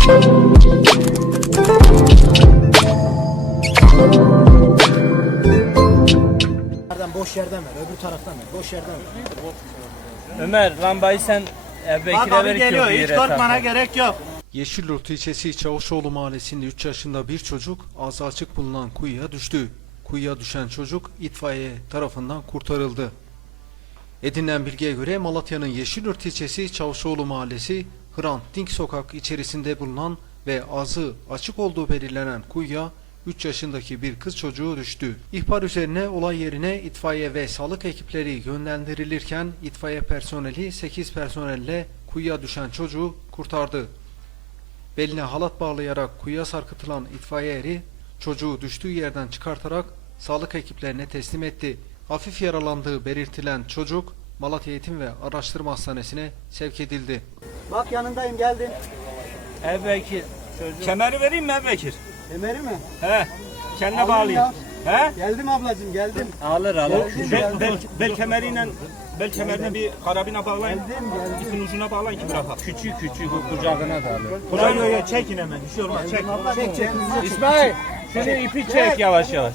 Nereden boş yerden ver, öbür taraftan ver. Boş yerden ver. Ömer lambayı sen Bak Ebubekir'e abi ver geliyor hiç korkmana gerek yok. Yeşilyurt ilçesi Çavuşoğlu mahallesinde 3 yaşında bir çocuk ağzı açık bulunan kuyuya düştü. Kuyuya düşen çocuk itfaiye tarafından kurtarıldı. Edinilen bilgiye göre Malatya'nın Yeşilyurt ilçesi Çavuşoğlu mahallesi Hrant Dink sokak içerisinde bulunan ve ağzı açık olduğu belirlenen kuyuya 3 yaşındaki bir kız çocuğu düştü. İhbar üzerine olay yerine itfaiye ve sağlık ekipleri yönlendirilirken itfaiye personeli 8 personelle kuyuya düşen çocuğu kurtardı. Beline halat bağlayarak kuyuya sarkıtılan itfaiye eri çocuğu düştüğü yerden çıkartarak sağlık ekiplerine teslim etti. Hafif yaralandığı belirtilen çocuk Malatya Eğitim ve Araştırma Hastanesi'ne sevk edildi. Bak yanındayım geldin. Ebubekir çocuğu. Kemeri vereyim mi Bekir? Emeri mi? He. Kendine bağlayayım. He? Geldim ablacığım geldim. Alır alır. Bel, bel, bel kemeriyle bel kemerine bir karabina bağlayın. Geldim geldim. İpin ucuna bağlayın ki bırakalım. Küçük küçük kucağına da alır. Buraya yo yo çekin hemen. Bir şey olmaz çek. Çek çek. İsmail şunu ipi çek yavaş yavaş.